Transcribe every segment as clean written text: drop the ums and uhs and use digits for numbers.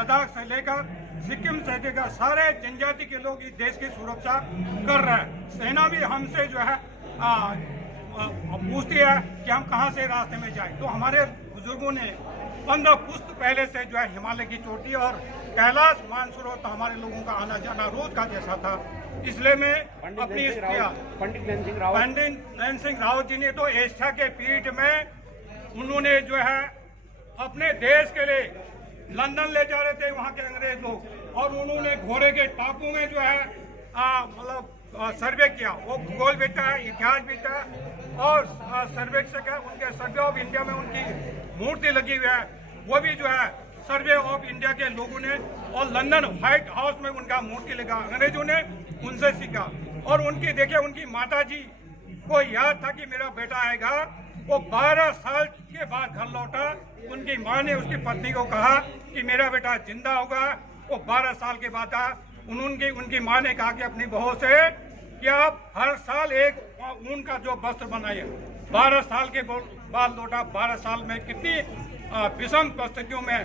लद्दाख से लेकर सिक्किम से लेकर सारे जनजाति के लोग इस देश की सुरक्षा कर रहे हैं। सेना भी हमसे जो है पूछती है कि हम कहां से रास्ते में जाएं। तो हमारे बुजुर्गों ने 15 पुश्त पहले से जो है हिमालय की चोटी और कैलाश मानसरोवर हमारे लोगों का आना जाना रोज का जैसा था। इसलिए मैं अपनी पंडित नैन सिंह रावत जी ने तो एशिया के पीठ में उन्होंने जो है अपने देश के लिए लंदन ले जा रहे थे वहाँ के अंग्रेज लोग, और उन्होंने घोड़े के टापू में जो है मतलब सर्वे किया। वो भूगोल भी था, इतिहास भी था, और सर्वेक्षक है उनके सर्वे ऑफ इंडिया में उनकी मूर्ति लगी हुई है, वो भी जो है सर्वे ऑफ इंडिया के लोगों ने, और लंदन व्हाइट हाउस में उनका मूर्ति लगा। अंग्रेजों ने उनसे सीखा, और उनकी देखिए उनकी माता जी को याद था कि मेरा बेटा आएगा। वो 12 साल के बाद घर लौटा। उनकी माँ ने उसकी पत्नी को कहा कि मेरा बेटा जिंदा होगा। वो 12 साल के बाद आया। उनकी माँ ने कहा कि अपनी बहू से कि आप हर साल एक ऊन का जो वस्त्र बनाइए। 12 साल के बाद लौटा। 12 साल में कितनी विषम परिस्थितियों में,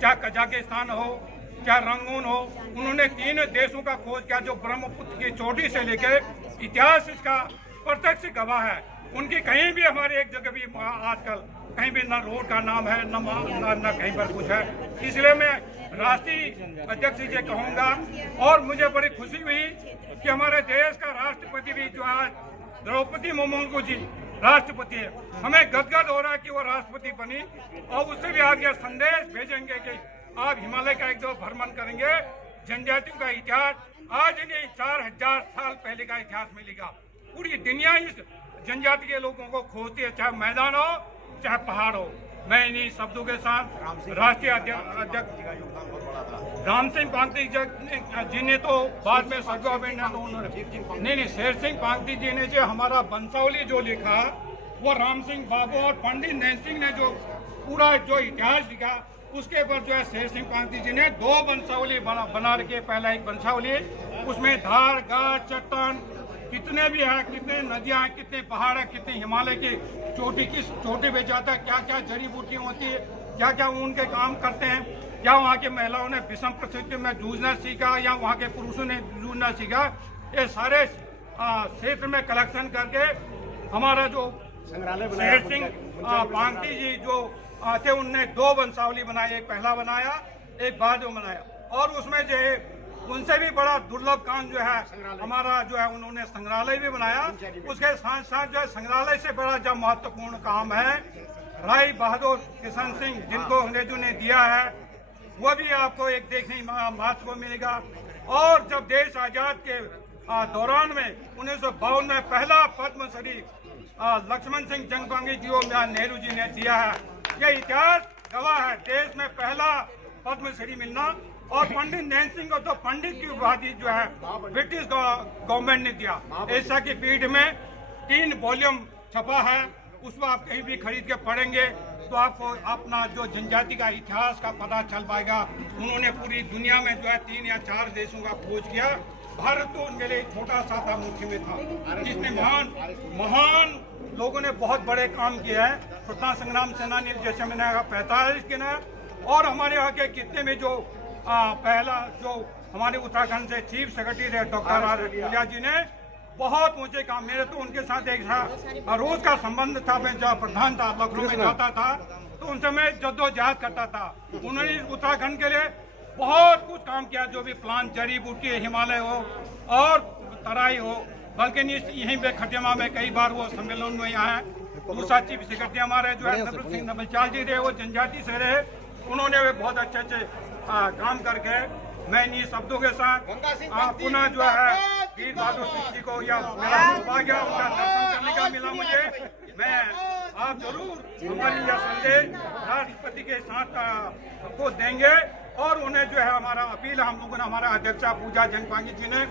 चाहे कजाकिस्तान हो चाहे रंगून हो, उन्होंने 3 देशों का खोज किया जो ब्रह्मपुत्र की चोटी से लेकर इतिहास इसका प्रत्यक्ष गवाह है। उनकी कहीं भी हमारे एक जगह भी आजकल कहीं भी न रोड का नाम है न कहीं पर कुछ है। इसलिए मैं राष्ट्रीय अध्यक्ष जी कहूँगा, और मुझे बड़ी खुशी हुई कि हमारे देश का राष्ट्रपति भी जो आज द्रौपदी मुर्मू जी राष्ट्रपति है। हमें गदगद हो रहा है कि वो राष्ट्रपति बनी, और उससे भी आप यह संदेश भेजेंगे कि आप हिमालय का एक दो भ्रमण करेंगे। जनजातियों का इतिहास आज नहीं 4000 साल पहले का इतिहास मिलेगा। पूरी दुनिया इस जनजाति के लोगों को खोजती है, चाहे मैदान हो चाहे पहाड़ हो। मैं इन्हीं शब्दों के साथ राष्ट्रीय अध्यक्ष राम सिंह पांगती जी ने तो बाद में नहीं शेर सिंह पांगती जी ने जो हमारा वंशावली जो लिखा, वो राम सिंह बाबू और पंडित नैन सिंह ने जो पूरा जो इतिहास लिखा, उसके ऊपर जो है शेर सिंह पांगती जी ने 2 वंशावली बना रखे। पहला एक वंशावली, उसमें धार गाछ चट्टान कितने भी है, कितने नदियां हैं, कितने पहाड़ है, कितने हिमालय की चोटी किस चोटी पे जाता है, क्या क्या जड़ी बूटियां होती है, क्या क्या उनके काम करते हैं, क्या वहाँ की महिलाओं ने विषम परिस्थितियों में जूझना सीखा या वहाँ के पुरुषों ने जूझना सीखा। ये सारे क्षेत्र में कलेक्शन करके हमारा जो शेर सिंह पांगती जी जो थे उनने 2 वंशावली बनाई। एक पहला बनाया, एक बाद में बनाया, और उसमें जो है उनसे भी बड़ा दुर्लभ काम जो है हमारा जो है उन्होंने संग्रहालय भी बनाया। उसके साथ साथ जो है संग्रहालय से बड़ा जो महत्वपूर्ण काम है राय बहादुर किशन सिंह जिनको अंग्रेजों ने दिया है, वो भी आपको एक देखने महत्व को मिलेगा। और जब देश आजाद के दौरान में 1952 में पहला पद्मश्री लक्ष्मण सिंह जंगबंगी जी को नेहरू जी ने दिया है। यह इतिहास गवाह है, देश में पहला पद्मश्री मिलना। और पंडित नैन सिंह को तो पंडित की उपाधि जो है ब्रिटिश गवर्नमेंट ने दिया। एशिया की पीठ में 3 वॉल्यूम छपा है, उसको आप कहीं भी खरीद के पढ़ेंगे तो आपको अपना जो जनजाति का इतिहास का पता चल पाएगा। उन्होंने पूरी दुनिया में जो है 3 या 4 देशों का खोज किया। भारत तो उनके लिए छोटा सा था, मुख्य में था, जिसमें महान लोगों ने बहुत बड़े काम किए हैं। स्वतंत्रता संग्राम सेनानी जैसे मैंने 45 के ना, और हमारे यहाँ के कितने में जो पहला जो हमारे उत्तराखंड से चीफ सेक्रेटरी रहे डॉक्टर आर पूजा जी ने बहुत ऊंचे काम। मेरे तो उनके साथ एक रोज का संबंध था। मैं जब प्रधान था लखनऊ में जाता था तो उनसे मैं जद्दोजहद करता था। उन्होंने उत्तराखंड के लिए बहुत कुछ काम किया, जो भी प्लान जड़ी बूटी हिमालय हो और तराई हो, बल्कि यहीं पे खटियामा में कई बार वो सम्मेलन में आए। दूसरा चीफ सेक्रेटरी हमारे जो है नवल सिंह नवलचाल जी रहे, वो जनजाति से रहे, उन्होंने भी बहुत अच्छे काम करके मैं इन्हीं शब्दों के साथ पुनः जो है वीर बहादुर सिंह जी को या मेरा सौभाग्य उनका दर्शन करने का मिला मुझे। मैं आप जरूर हमारी यह संदेश राष्ट्रपति के साथ को देंगे, और उन्हें जो है हमारा अपील हम लोगों ने हमारा अध्यक्षा पूजा जंगपांगी जी ने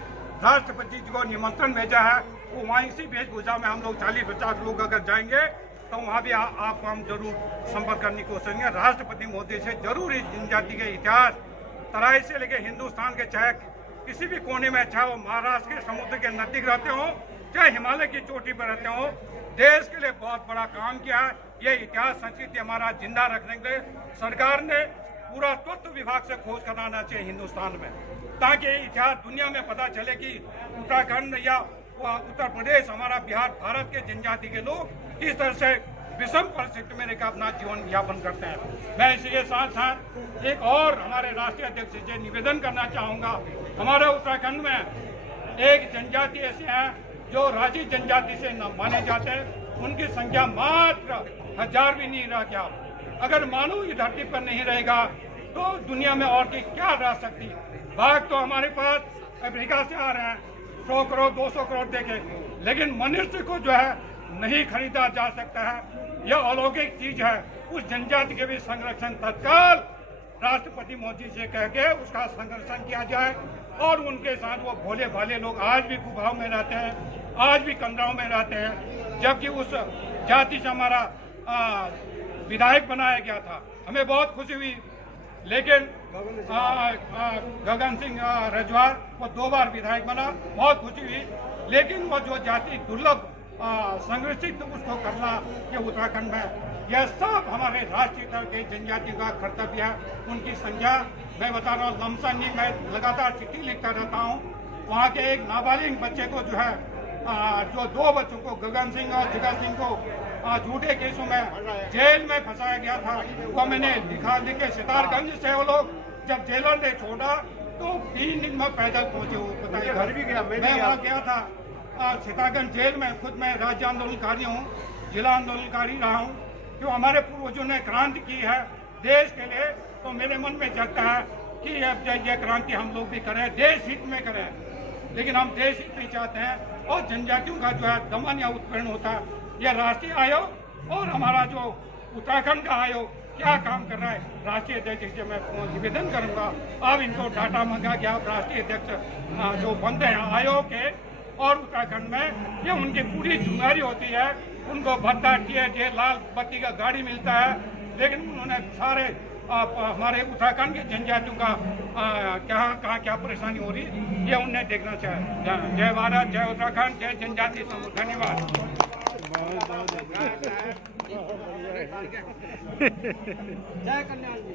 राष्ट्रपति जी को निमंत्रण भेजा है। वो वहाँ इसी वेशभूषा में हम लोग 40-50 लोग अगर जाएंगे तो वहाँ भी आपको हम जरूर संपर्क करने की कोशिश करेंगे। राष्ट्रपति मोदी से जरूर इस जनजाति के इतिहास तराई से लेकर हिंदुस्तान के चाहे किसी भी कोने में, चाहे वो महाराष्ट्र के समुद्र के नजदीक रहते हो चाहे हिमालय की चोटी पर रहते हो, देश के लिए बहुत बड़ा काम किया है। ये इतिहास संस्कृति हमारा जिंदा रखने के लिए सरकार ने पुरातत्व विभाग से खोज कराना चाहिए हिंदुस्तान में, ताकि इतिहास दुनिया में पता चले कि उत्तराखंड या उत्तर प्रदेश, हमारा बिहार, भारत के जनजाति के लोग किस तरह से विषम परिस्थिति में रहकर अपना जीवन यापन करते हैं। मैं इसके साथ साथ एक और हमारे राष्ट्रीय अध्यक्ष से निवेदन करना चाहूँगा। हमारे उत्तराखंड में एक जनजाति ऐसे हैं जो राजी जनजाति से न माने जाते हैं, उनकी संख्या मात्र 1000 भी नहीं रह गया। अगर मानव इस धरती पर नहीं रहेगा तो दुनिया में और की क्या रह सकती। बाघ तो हमारे पास अफ्रीका से आ रहे हैं, 100 करोड़ 200 करोड़ देके, लेकिन मनुष्य को जो है नहीं खरीदा जा सकता है। यह अलौकिक चीज है। उस जनजाति के भी संरक्षण तत्काल राष्ट्रपति मोदी से कह के उसका संरक्षण किया जाए, और उनके साथ वो भोले भाले लोग आज भी कुभाव में रहते हैं, आज भी कंदराव में रहते हैं, जबकि उस जाति से हमारा विधायक बनाया गया था। हमें बहुत खुशी हुई, लेकिन गगन सिंह रजवार वो 2 बार विधायक बना, बहुत खुशी हुई, लेकिन वो जो जाति दुर्लभ संरक्षित उसको करना ये उत्तराखंड में, यह सब हमारे राष्ट्रीय स्तर के जनजाति का कर्तव्य है। उनकी संख्या मैं बता रहा हूँ, लमसम नहीं, मैं लगातार चिट्ठी लिखता रहता हूँ। वहाँ के एक नाबालिग बच्चे को जो है जो 2 बच्चों को, गगन सिंह और जगत सिंह को झूठे केसों में जेल में फंसाया गया था, वो मैंने लिखे। सितारगंज से वो लोग जब जेलर ने छोड़ा तो 3 दिन में पैदल पहुंचे। वो बताइए, घर भी गया, मैं वहाँ गया था सितारगंज जेल में। खुद मैं राज्य आंदोलनकारी हूँ, जिला आंदोलनकारी रहा हूँ। जो हमारे पूर्वजों ने क्रांति की है देश के लिए, तो मेरे मन में जगता है कि अब ये क्रांति हम लोग भी करें, देश हित में करें। लेकिन हम देश हित नहीं चाहते हैं, और जनजातियों का जो है दमन या उत्पीड़न होता है। यह राष्ट्रीय आयोग और हमारा जो उत्तराखंड का आयोग क्या काम कर रहा है, राष्ट्रीय अध्यक्ष से मैं निवेदन करूंगा, अब इनको डाटा मांगा गया। राष्ट्रीय अध्यक्ष जो बनते हैं आयोग के और उत्तराखंड में, ये उनकी पूरी जिम्मेदारी होती है। उनको भत्ता, टीए, लाल बत्ती का गाड़ी मिलता है, लेकिन उन्होंने सारे हमारे उत्तराखंड के जनजातियों का कहाँ क्या परेशानी हो रही, ये उन्हें देखना चाहिए। जय भारत, जय उत्तराखंड, जय जनजाति समूह। धन्यवाद। जय कल्याण जी।